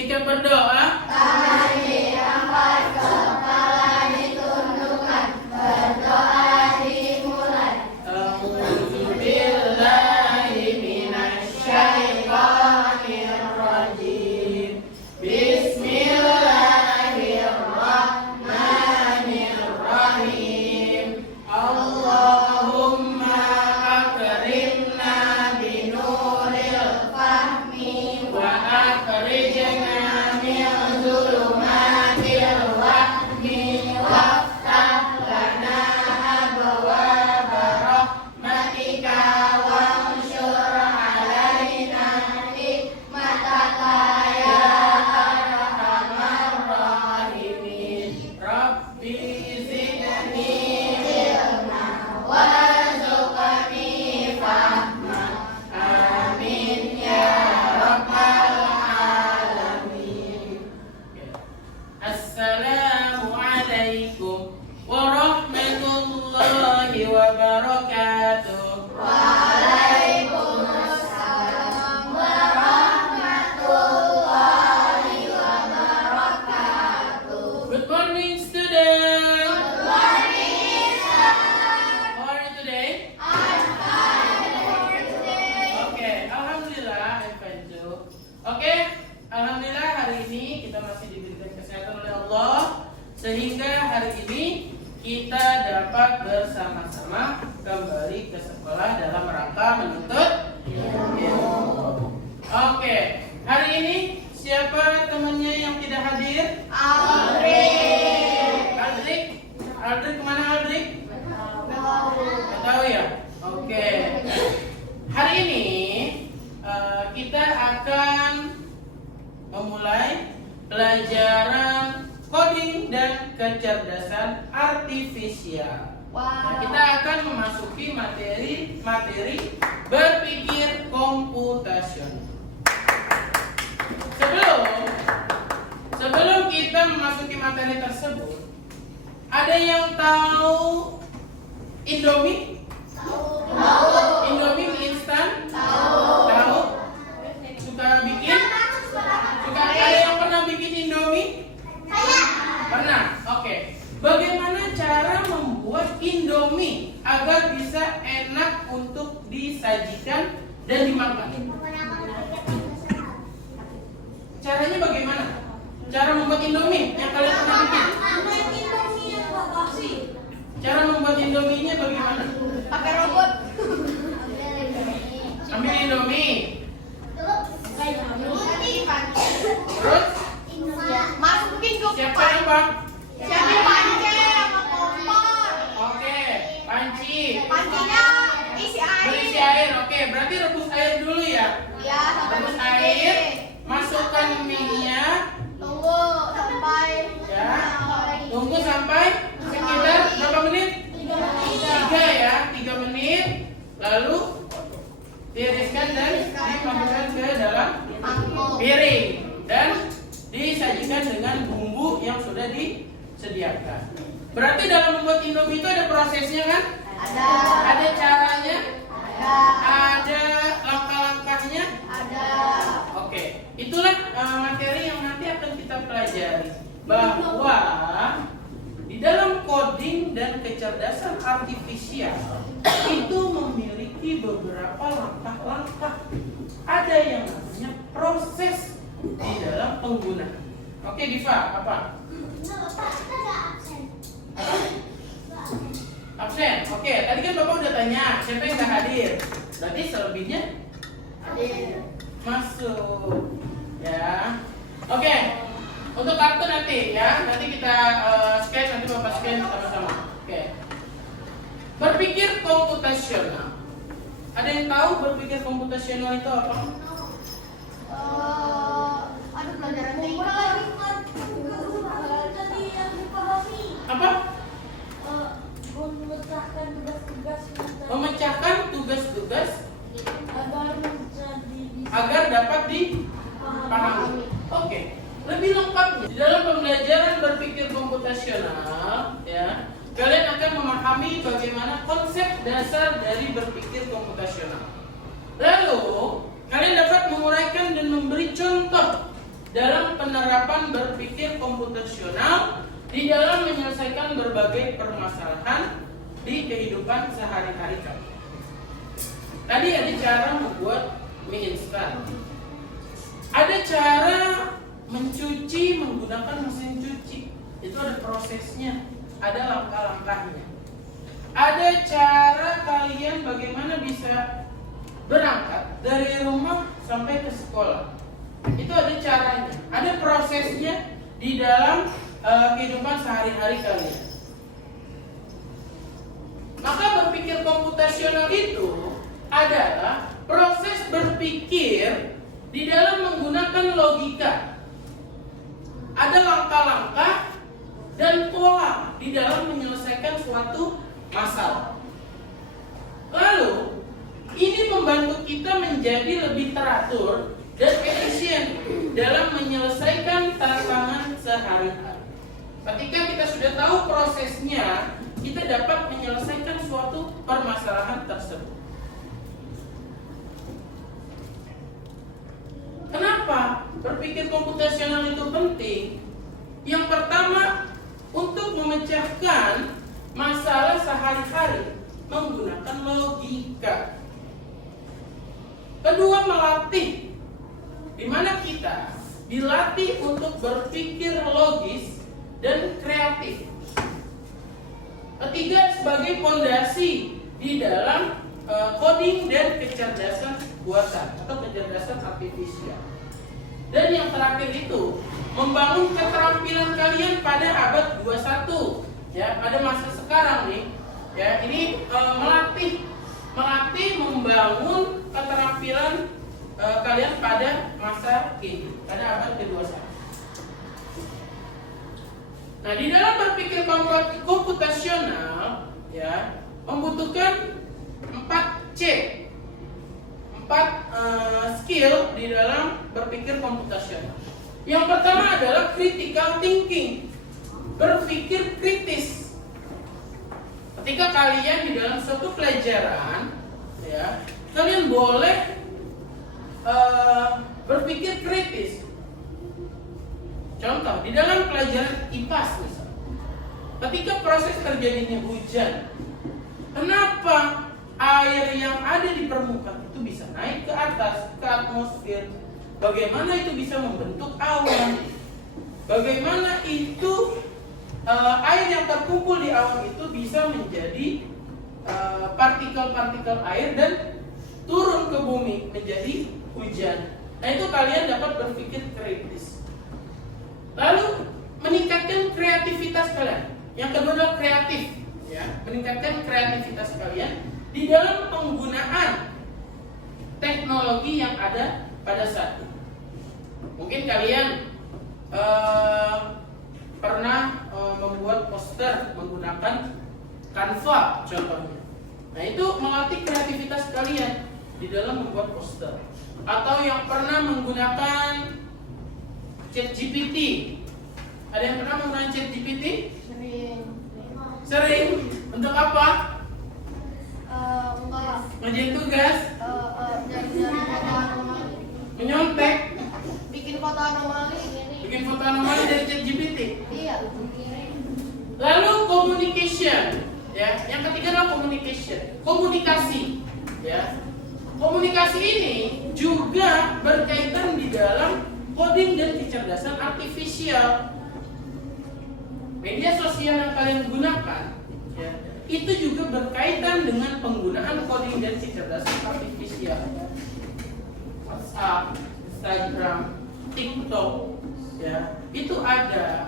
Sikap berdoa. Kami angkat kepala ditundukkan, berdoa dimulai. A'udzubillahi minasyaitonir rajim. Bismillahirrahmanirrahim. Allahumma akrimna binuril fahmi wa akhrijna min zulumatil wahmi waftah lana abwaaba rahmatika wanshur alaina nikmataka ya arhamar rahimin. Rabbi zidni ilma warzuqni fahma. Amin ya rabbal alamin. Assalamualaikum warahmatullahi wabarakatuh. Waalaikumsalam warahmatullahi wabarakatuh. Good morning, students. Good morning, sir. How are you today? I'm fine today. Oke, alhamdulillah, I'm fine too. Oke, alhamdulillah hari ini kita masih diberikan kesehatan oleh Allah sehingga hari ini kita dapat bersama-sama kembali ke sekolah dalam rangka menuntut ilmu. Oke, hari ini siapa temannya yang tidak hadir? Aldrik. Aldrik kemana Aldrik? Nggak tahu ya? Oke. Hari ini kita akan memulai pelajaran coding dan kecerdasan artifisial. Nah, kita akan memasuki materi berpikir komputasional. Sebelum kita memasuki materi tersebut, ada yang tahu Indomie? Indomie mie instan? Tahu? Suka bikin? Ada yang pernah bikin Indomie? Pernah? Oke. Bagaimana cara membuat Indomie agar bisa enak untuk disajikan dan dimakan? Caranya bagaimana? Cara membuat Indomie yang kalian pernah bikin? Cara membuat Indominya bagaimana? Pakai robot. Ambil Indomie, terus Masukin ke siapkan apa? siapin panci sama kompor. Oke, panci. Pancinya isi Berisi air. air. Oke, berarti rebus air dulu ya. Ya, sampai Rebus mendidih. air, masukkan mie-nya, Tunggu sampai ya. Tunggu sampai sekitar berapa menit? 3 ya, 3 menit. Lalu tiriskan dan dimasukkan ke dalam mangkuk. piring dan disajikan dengan bumbu yang sudah disediakan. Berarti dalam membuat Indomie itu ada prosesnya kan? Ada caranya? Ada langkah-langkahnya? Ada. Oke, itulah materi yang nanti akan kita pelajari, bahwa di dalam coding dan kecerdasan artifisial itu memiliki beberapa langkah-langkah. Ada yang namanya proses di dalam penggunaan. Oke, Diva, apa? Absen. Oke, tadi kan Bapak udah tanya siapa yang nggak hadir. Berarti selebihnya masuk. Ya. Oke. Untuk kartu nanti ya, nanti kita scan, nanti Bapak scan sama-sama. Oke. Berpikir komputasional. Ada yang tahu berpikir komputasional itu apa? Ada pelajaran TIK. Apa? Memecahkan tugas-tugas Memecahkan tugas-tugas agar menjadi agar dapat dipahami. Oke. Lebih lengkapnya di dalam pembelajaran berpikir komputasional, ya, kalian akan memahami bagaimana konsep dasar dari berpikir komputasional. Lalu, kalian dapat menguraikan dan memberi contoh dalam penerapan berpikir komputasional di dalam menyelesaikan berbagai permasalahan di kehidupan sehari-hari kalian. Tadi ada cara membuat mie instan. Ada cara mencuci menggunakan mesin cuci. Itu ada prosesnya, ada langkah-langkahnya. Ada cara kalian bagaimana bisa berangkat dari rumah sampai ke sekolah. Itu ada caranya, ada prosesnya di dalam kehidupan sehari-hari kalian. Maka berpikir komputasional itu adalah proses berpikir di dalam menggunakan logika. Ada langkah-langkah dan pola di dalam menyelesaikan suatu masalah. Lalu, ini membantu kita menjadi lebih teratur dan efisien dalam menyelesaikan tantangan sehari-hari. Ketika kita sudah tahu prosesnya, kita dapat menyelesaikan suatu permasalahan tersebut. Kenapa berpikir komputasional itu penting? Yang pertama, untuk memecahkan masalah sehari-hari menggunakan logika. Kedua, melatih, di mana kita dilatih untuk berpikir logis dan kreatif. Ketiga, sebagai fondasi di dalam coding dan kecerdasan buatan atau kecerdasan artifisial. Dan yang terakhir itu membangun keterampilan kalian pada abad 21, ya, pada masa sekarang nih, ya, ini melatih membangun keterampilan kalian pada masa kini, pada abad ke-21. Nah, di dalam berpikir komputasional, ya, membutuhkan 4C, 4 skill di dalam berpikir komputasional. Yang pertama adalah critical thinking, berpikir kritis. Ketika kalian di dalam suatu pelajaran, ya, kalian boleh berpikir kritis. Contoh, di dalam pelajaran IPA misalnya, ketika proses terjadinya hujan, kenapa air yang ada di permukaan itu bisa naik ke atas, ke atmosfer? Bagaimana itu bisa membentuk awan? Bagaimana itu air yang terkumpul di awan itu bisa menjadi partikel-partikel air dan turun ke bumi menjadi hujan? Nah, itu kalian dapat berpikir kritis. Lalu meningkatkan kreativitas kalian. Yang kedua adalah kreatif, ya, meningkatkan kreativitas kalian di dalam penggunaan teknologi yang ada pada saat ini. Mungkin kalian pernah membuat poster menggunakan Canva contohnya. Nah, itu melatih kreativitas kalian di dalam membuat poster. Atau yang pernah menggunakan ChatGPT. Ada yang pernah menggunakan ChatGPT? Sering. Untuk apa? Enggak. Ngerjain tugas? Anomali. Menyontek? Bikin foto anomali ini. Bikin foto anomali dari ChatGPT? Iya. Lalu communication, ya. Yang ketiga adalah communication, komunikasi, ya. Komunikasi ini juga berkaitan di dalam coding dan kecerdasan artifisial. Media sosial yang kalian gunakan, ya, itu juga berkaitan dengan penggunaan coding dan kecerdasan artifisial. WhatsApp, Instagram, TikTok, ya, itu ada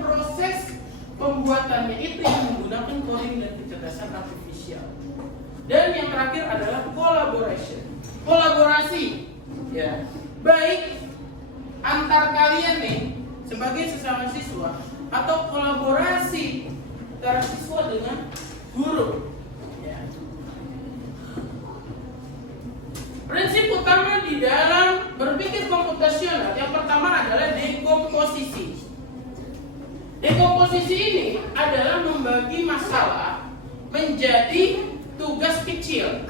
proses pembuatannya itu yang menggunakan coding dan kecerdasan artifisial. Dan yang terakhir adalah kolaborasi, ya, baik antar kalian nih sebagai sesama siswa atau kolaborasi antara siswa dengan guru, ya. Prinsip utama di dalam berpikir komputasional yang pertama adalah dekomposisi. Dekomposisi ini adalah membagi masalah menjadi tugas kecil.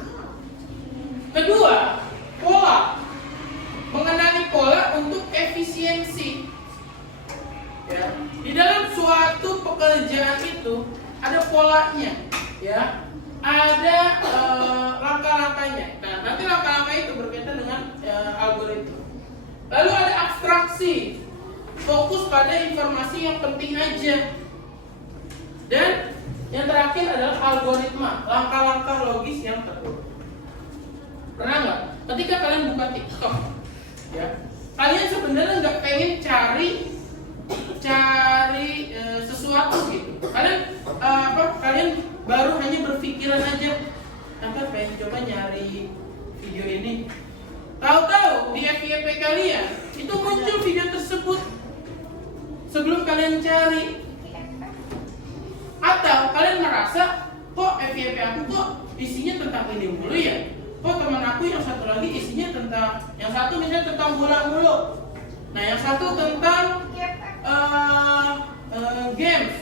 Kedua, pola. Mengenali pola untuk efisiensi. Ya, di dalam suatu pekerjaan itu ada polanya, ya, ada langkah-langkahnya. Nah, nanti langkah-langkah itu berkaitan dengan algoritma. Lalu ada abstraksi, fokus pada informasi yang penting aja. Dan yang terakhir adalah algoritma, langkah-langkah logis yang terukur. Pernah nggak? Ketika kalian buka TikTok, ya, kalian sebenarnya nggak pengen cari sesuatu gitu. Kalian baru hanya berpikiran aja, pengen coba nyari video ini. Tahu-tahu di FYP kalian itu muncul video tersebut sebelum kalian cari. Atau kalian merasa kok FYP aku kok isinya tentang ini mulu ya? Kok teman aku yang satu lagi isinya tentang, yang satu misalnya tentang bola mulu. Nah, yang satu tentang games,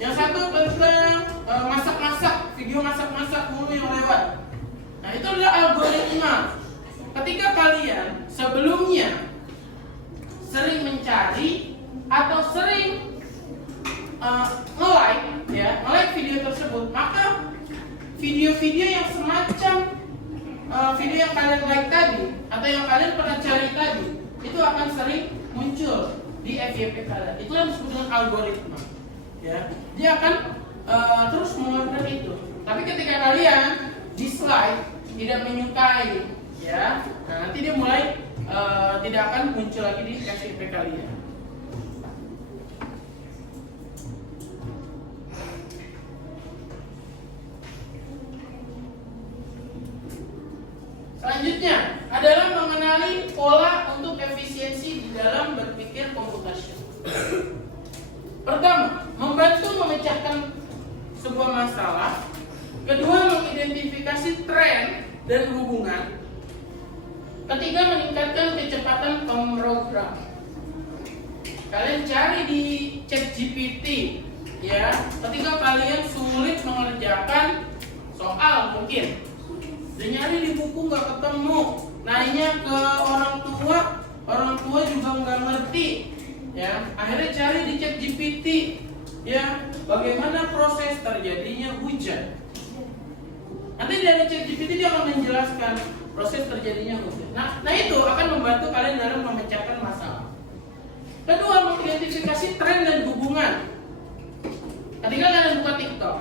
yang satu tentang masak-masak, video masak-masak mulu yang lewat. Nah, itu adalah algoritma. Ketika kalian sebelumnya sering mencari atau sering nge-like video tersebut, maka video-video yang semacam video yang kalian like tadi atau yang kalian pernah cari tadi itu akan sering muncul di FYP kalian. Itu yang disebut dengan algoritma. Ya, dia akan terus mengeluarkan itu. Tapi ketika kalian dislike, tidak menyukai, ya, nah nanti dia mulai tidak akan muncul lagi di FYP kalian. Selanjutnya adalah mengenali pola untuk efisiensi di dalam berpikir komputasional. Pertama, membantu memecahkan sebuah masalah. Kedua, mengidentifikasi tren dan hubungan. Ketiga, meningkatkan kecepatan pemrogram. Kalian cari di ChatGPT, ya. Ketika kalian sulit mengerjakan soal mungkin, dan nyari di buku nggak ketemu, nanya ke orang tua juga nggak ngerti, ya. Akhirnya cari di ChatGPT, ya, bagaimana proses terjadinya hujan. Nanti dari ChatGPT dia akan menjelaskan proses terjadinya hujan. Nah itu akan membantu kalian dalam memecahkan masalah. Kedua, mengidentifikasi tren dan hubungan. Ketika kalian buka TikTok,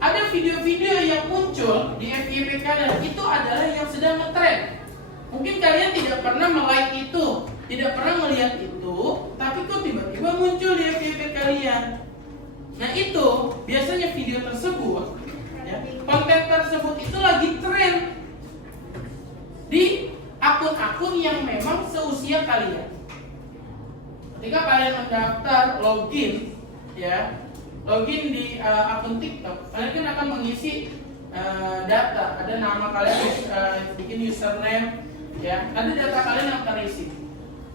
ada video-video yang muncul di FYP kalian itu adalah yang sedang ngetrend. Mungkin kalian tidak pernah like itu, tidak pernah melihat itu, tapi kok tiba-tiba muncul di FYP kalian. Nah itu biasanya video tersebut, ya, konten tersebut itu lagi tren di akun-akun yang memang seusia kalian. Ketika kalian mendaftar login, ya, login di akun TikTok, kalian kan akan mengisi data. Ada nama kalian, bikin username, ya. Ada data kalian yang terisi,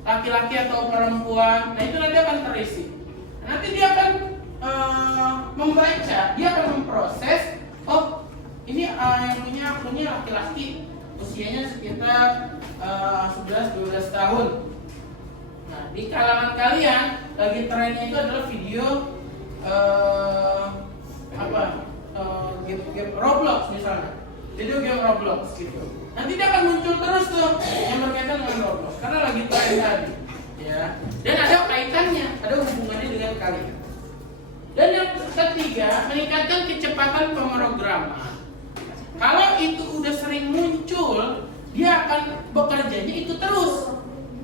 laki-laki atau perempuan. Nah itu nanti akan terisi. Nanti dia akan membaca, dia akan memproses. Oh, ini yang punya akunnya laki-laki, usianya sekitar 11-12 tahun. Nah di kalangan kalian lagi trennya itu adalah video game Roblox misalnya, video game Roblox gitu. Nanti dia akan muncul terus tuh yang berkaitan dengan Roblox karena lagi tren tadi, ya. Dan ada kaitannya, ada hubungannya dengan kalian. Dan yang ketiga, meningkatkan kecepatan pemrograman. Kalau itu udah sering muncul, dia akan bekerjanya itu terus,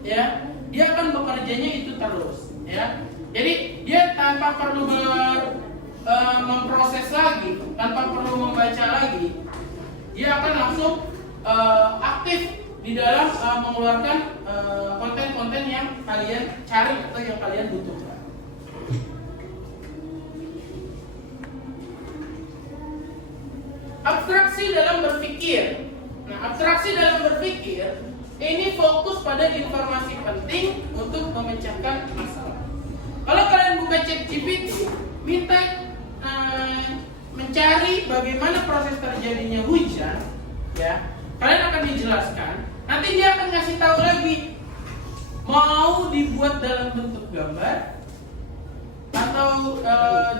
ya. Dia akan bekerjanya itu terus, ya. Jadi dia tanpa perlu memproses lagi, tanpa perlu membaca lagi, dia akan langsung aktif di dalam mengeluarkan konten-konten yang kalian cari atau yang kalian butuhkan. Abstraksi dalam berpikir. Nah, abstraksi dalam berpikir ini fokus pada informasi penting untuk memecahkan masalah. Kalau kalian buka ChatGPT, minta mencari bagaimana proses terjadinya hujan, ya, kalian akan dijelaskan. Nanti dia akan ngasih tahu lagi mau dibuat dalam bentuk gambar atau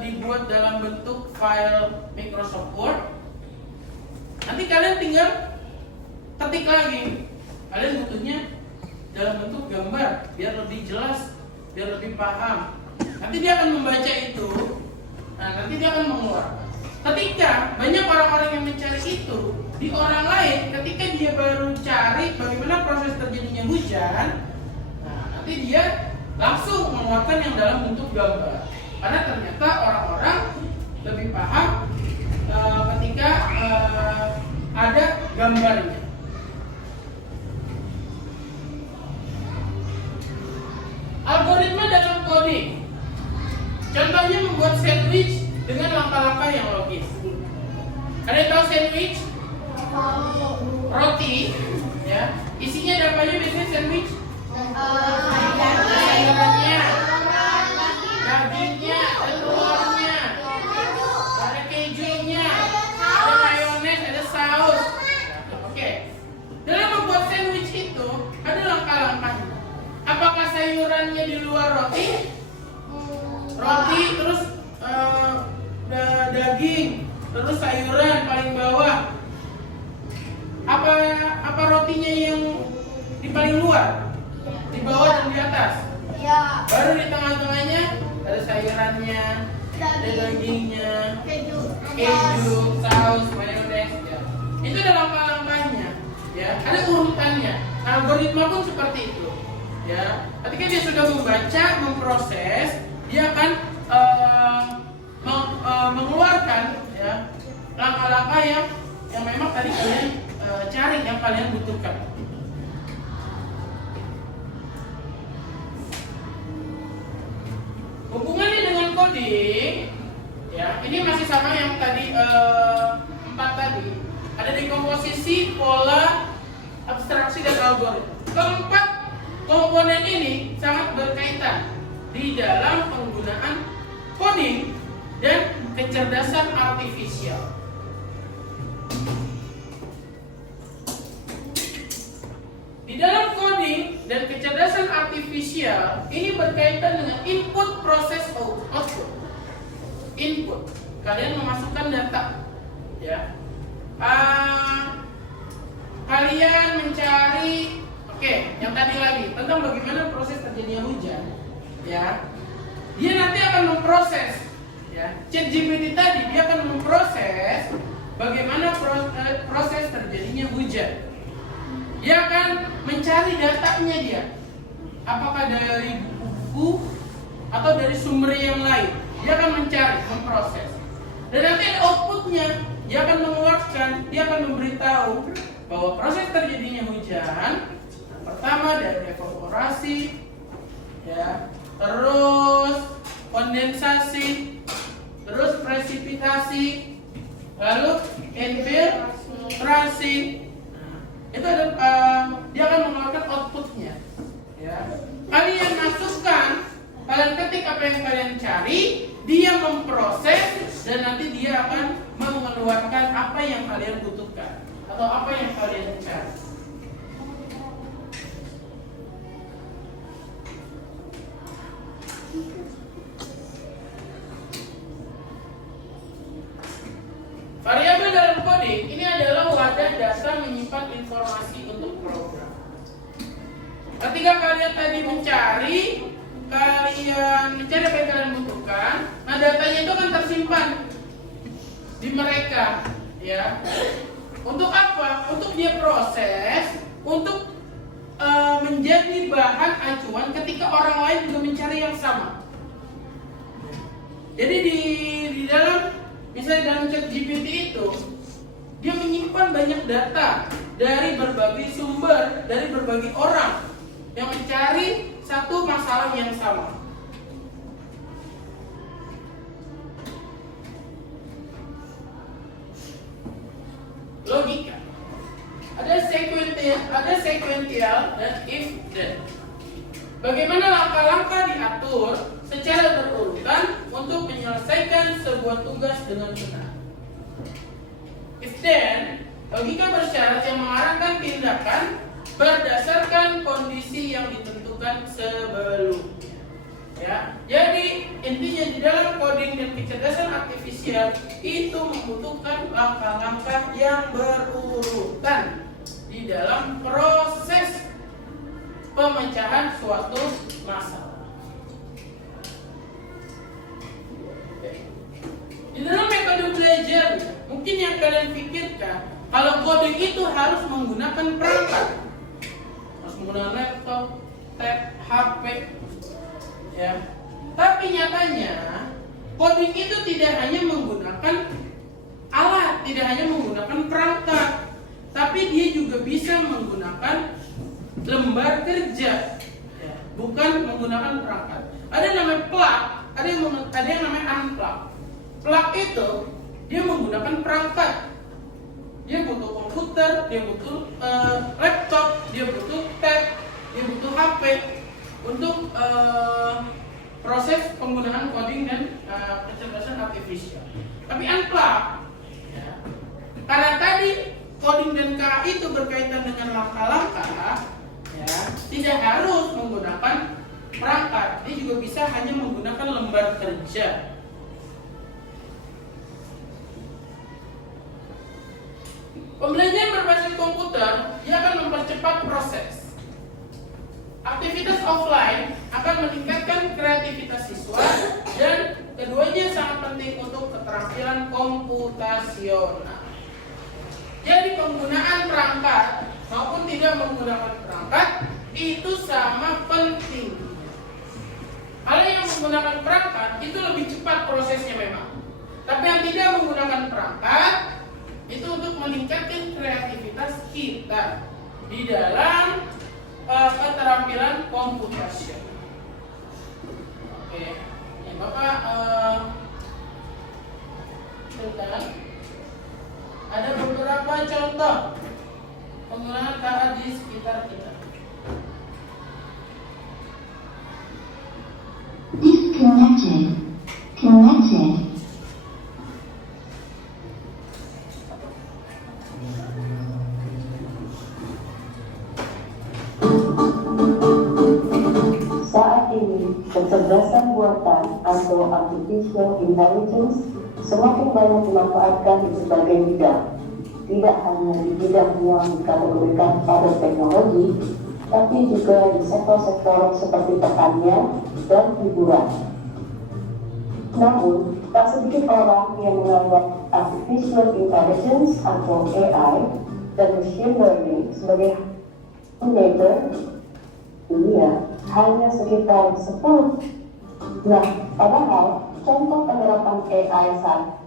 dibuat dalam bentuk file Microsoft Word. Nanti kalian tinggal ketik lagi. Kalian butuhnya dalam bentuk gambar biar lebih jelas, biar lebih paham. Nanti dia akan membaca itu. Nah, nanti dia akan mengeluarkan. Ketika banyak orang-orang yang mencari itu di orang lain, ketika dia baru cari bagaimana proses terjadinya hujan, nah, nanti dia langsung mengeluarkan yang dalam bentuk gambar. Karena ternyata orang-orang lebih paham ketika ada gambarnya. Algoritma dalam coding. Contohnya membuat sandwich dengan langkah-langkah yang logis. Ada yang tahu sandwich? Roti, ya. Isinya ada apa aja biasanya sandwich? Sayurannya, dagingnya, telurnya, ada kejunya, ada mayones, ada saus. Oke. Dalam membuat sandwich itu ada langkah-langkahnya. Apakah sayurannya di luar roti? Roti terus daging, terus sayuran paling bawah. Apa rotinya yang di paling luar? Di bawah dan di atas? Iya. Baru di tengah-tengahnya ada sayurannya, ada dagingnya, keju, saus, mayones. Ya. Itu ada langkah-langkahnya, ya. Ada urutannya. Algoritma pun seperti itu, ya. Ketika dia sudah membaca, memproses, dia akan mengeluarkan, ya, langkah-langkah yang memang tadi kalian cari, yang kalian butuhkan. Hubungannya dengan coding, ya, ini masih sama yang tadi 4 tadi. Ada dekomposisi, pola, abstraksi dan algoritma. Keempat komponen ini sangat berkaitan di dalam penggunaan coding dan kecerdasan artifisial. Di dalam coding dan kecerdasan artifisial ini berkaitan dengan input, proses, output. Input, kalian memasukkan data, ya. Kalian mencari, yang tadi lagi tentang bagaimana proses terjadinya hujan, ya. Dia nanti akan memproses, ya. ChatGPT tadi dia akan memproses bagaimana proses terjadinya hujan. Dia akan mencari datanya dia. Apakah dari buku atau dari sumber yang lain. Dia akan mencari, memproses. Dan nanti ada outputnya. Dia akan mengeluarkan, dia akan memberitahu bahwa proses terjadinya hujan pertama dari evaporasi, ya, terus kondensasi, terus presipitasi, lalu infiltrasi. Itu ada, dia akan mengeluarkan outputnya, ya. Kalian masukkan, kalian ketik apa yang kalian cari, dia memproses dan nanti dia akan mengeluarkan apa yang kalian butuhkan atau apa yang kalian cari. Variabel dalam coding ini adalah wadah dasar menyimpan informasi untuk program. Ketika kalian tadi mencari apa yang kalian butuhkan, nah datanya itu akan tersimpan di mereka, ya. Untuk apa? Untuk dia proses, untuk menjadi bahan acuan ketika orang lain juga mencari yang sama. Jadi di dalam, misalnya dalam ChatGPT itu, dia menyimpan banyak data dari berbagai sumber, dari berbagai orang yang mencari satu masalah yang sama. Logika. Ada sequential dan if then. Bagaimana langkah-langkah diatur secara berurutan untuk menyelesaikan sebuah tugas dengan benar. If then, logika bersyarat yang mengarahkan tindakan berdasarkan kondisi yang ditentukan sebelumnya. Ya, jadi intinya di dalam coding dan kecerdasan artifisial itu membutuhkan langkah-langkah yang berurutan di dalam proses pemecahan suatu masalah. Di dalam metode belajar, mungkin yang kalian pikirkan kalau coding itu harus menggunakan perangkat, harus menggunakan laptop, tab, HP. Ya. Tapi nyatanya coding itu tidak hanya menggunakan alat, tidak hanya menggunakan perangkat, tapi dia juga bisa menggunakan lembar kerja, ya, bukan menggunakan perangkat. Ada yang namanya plug, ada yang namanya unplug. Plug itu dia menggunakan perangkat. Dia butuh komputer, dia butuh laptop, dia butuh tab, dia butuh HP untuk proses penggunaan coding dan kecerdasan artifisial. Tapi unplug, ya, karena tadi coding dan KA itu berkaitan dengan langkah-langkah, ya, tidak harus menggunakan perangkat. Dia juga bisa hanya menggunakan lembar kerja. Pembelajaran berbasis komputer dia akan mempercepat proses. Aktivitas offline akan meningkatkan kreativitas siswa dan keduanya sangat penting untuk keterampilan komputasional. Jadi penggunaan perangkat maupun tidak menggunakan perangkat itu sama penting. Kalau yang menggunakan perangkat itu lebih cepat prosesnya memang. Tapi yang tidak menggunakan perangkat itu untuk meningkatkan kreativitas kita di dalam keterampilan komputasional. Oke, ini Bapak ceritakan. Ada beberapa contoh penggunaan KA di sekitar kita. Disconnected. Connected. Saat ini, kecerdasan buatan atau artificial intelligence semakin banyak dimanfaatkan di berbagai bidang. Tidak hanya di bidang yang dikategorikan pada teknologi, tapi juga di sektor-sektor seperti pertanian dan hiburan. Namun, tak sedikit orang yang menganggap artificial intelligence atau AI dan machine learning sebagai enabler dunia hanya sekitar 10. Nah, padahal contoh penerapan AI saat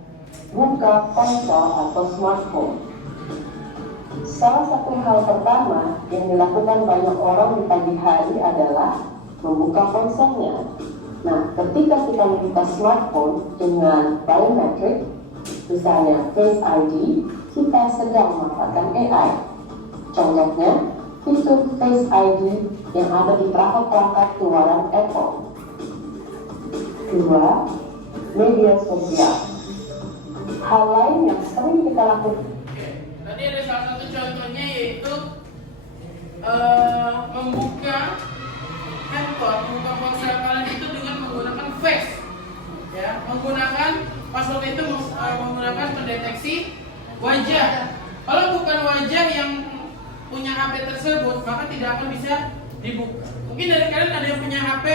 buka ponsel atau smartphone. Salah satu hal pertama yang dilakukan banyak orang di pagi hari adalah membuka ponselnya. Nah, ketika kita membuka smartphone dengan biometric, misalnya Face ID, kita sedang memanfaatkan AI. Contohnya, fitur Face ID yang ada di perangkat keluaran Apple. 2. Media sosial. Hal lain yang sering kita lakukan. Tadi ada salah satu contohnya yaitu membuka handphone, membuka ponsel kalian itu dengan menggunakan face, ya, menggunakan password itu menggunakan pendeteksi wajah. Kalau bukan wajah yang punya HP tersebut, maka tidak akan bisa dibuka. Mungkin dari kalian ada yang punya HP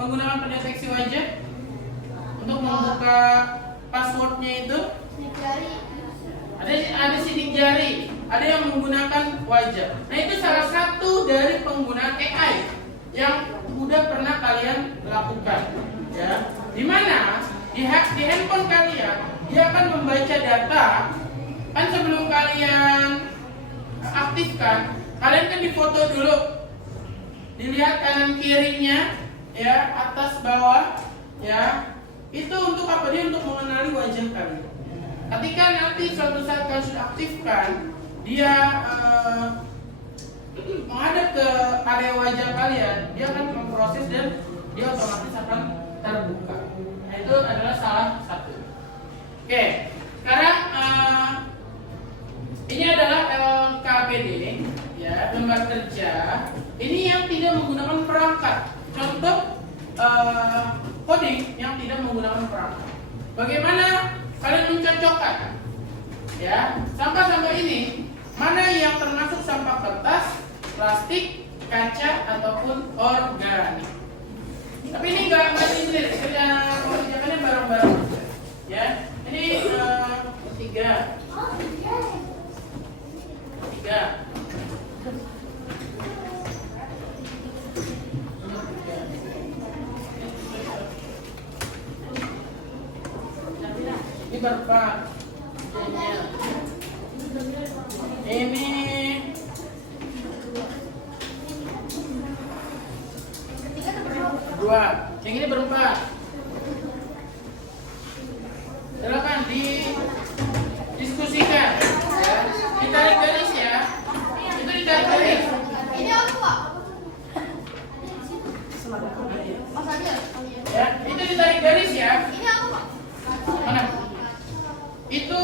menggunakan pendeteksi wajah untuk membuka passwordnya itu. Ada sidik jari, ada yang menggunakan wajah. Nah, itu salah satu dari penggunaan AI yang udah pernah kalian lakukan, ya. Dimana di handphone kalian dia akan membaca data. Kan sebelum kalian aktifkan, kalian kan difoto dulu, dilihat kanan kirinya, ya, atas bawah, ya. Itu untuk apa? Dia untuk mengenali wajah kalian. Ketika nanti suatu saat kalian sudah aktifkan, dia menghadap ke area wajah kalian, dia akan memproses dan dia otomatis akan terbuka. Nah, itu adalah salah satu. Oke, sekarang ini adalah LKPD, ya, lembar kerja Bagaimana kalian mencocokkan? Ya, sampah-sampah ini mana yang termasuk sampah kertas, plastik, kaca ataupun organik? Tapi ini nggak sendiri, kerjakannya bareng-bareng. Ya, ini tiga. Ini berapa? Ini dua. Yang ini berempat. Silakan didiskusikan. Ya. Ditarik garis ya. Itu ditarik garis. Ini apa, Pak? Mas Adil. Ya, itu ditarik garis ya. Ini apa, Pak? Mana? Itu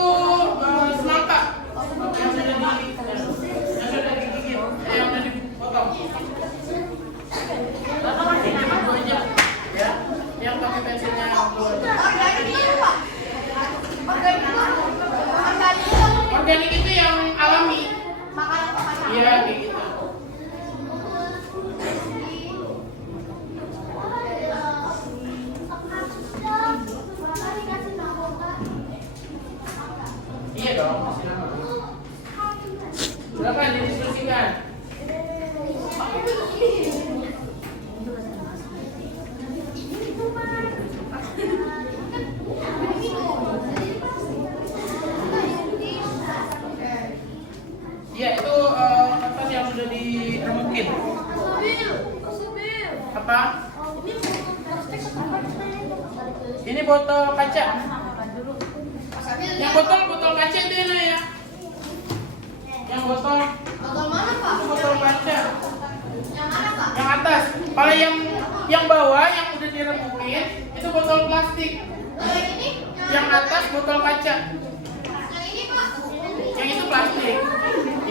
semangka. Yang sudah digigit, yang sudah dipotong. Dua aja, ya. Yang pakai pensilnya dua aja. Organik itu apa, Pak? Organik itu apa? Organik itu apa? Organik itu yang alami. Makanan apa? Iya, kayak gitu. Iya dong, kasih nama. Silakan didiskusikan. Iya, itu kertas yang sudah diremukin. Apa? Ini botol kaca. Mas Adil, Yang botol kaca itu ya. Yang botol botol mana, Pak? itu botol kaca. Yang mana, Pak? Yang atas. Kalau yang bawah yang udah diremukin itu botol plastik. Yang ini? Yang atas botol kaca. Yang ini, Pak? Yang itu plastik.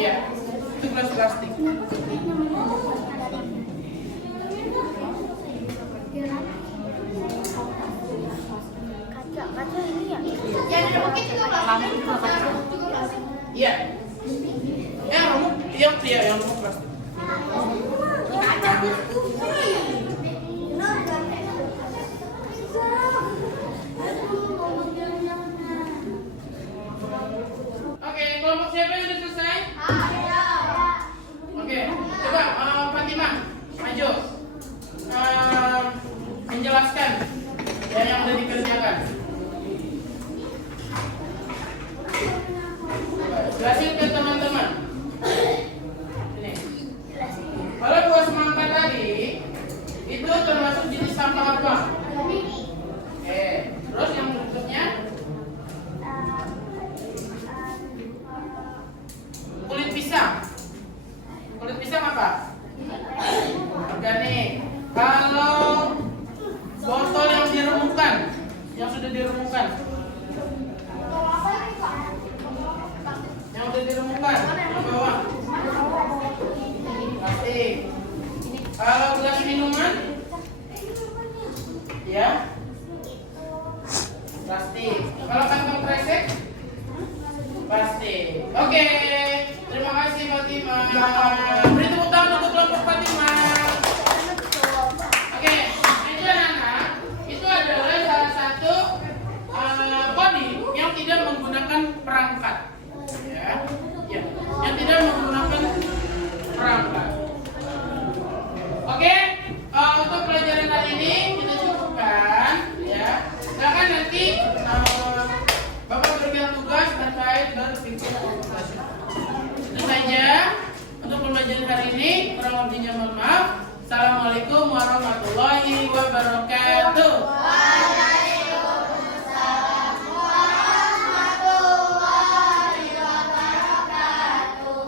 Iya. Itu gelas plastik. Yang di remuk juga plastik. Juga plastik. Iya. Yang remuk, yang remuk plastik. Oke, kelompok siapa yang sudah selesai? Oke, coba Fatimah, maju. Menjelaskan yang sudah dikerjakan. Jelasin ke teman-teman. Ini. Kalau buah semangka tadi itu termasuk jenis sampah apa? Terus yang berikutnya kulit pisang. Kulit pisang apa? Organik. Kalau botol yang diremukan, yang sudah diremukan, yang sudah diremukan, yang bawah plastik. Kalau gelas minuman, ya plastik. Kalau kantong kresek, plastik. Oke, terima kasih Fatimah. Beri tepuk tangan untuk kelompok Fatimah. Oke, itu anak-anak, itu adalah salah satu body yang tidak menggunakan perangkat. Ya, yang tidak menggunakan perangkat. Oke, untuk pelajaran kali ini kita cukupkan, ya. Silakan nanti Bapak berikan tugas terkait berpikir komputasi. Itu saja untuk pembelajaran hari ini. Kurang lebihnya mohon maaf. Assalamualaikum warahmatullahi wabarakatuh.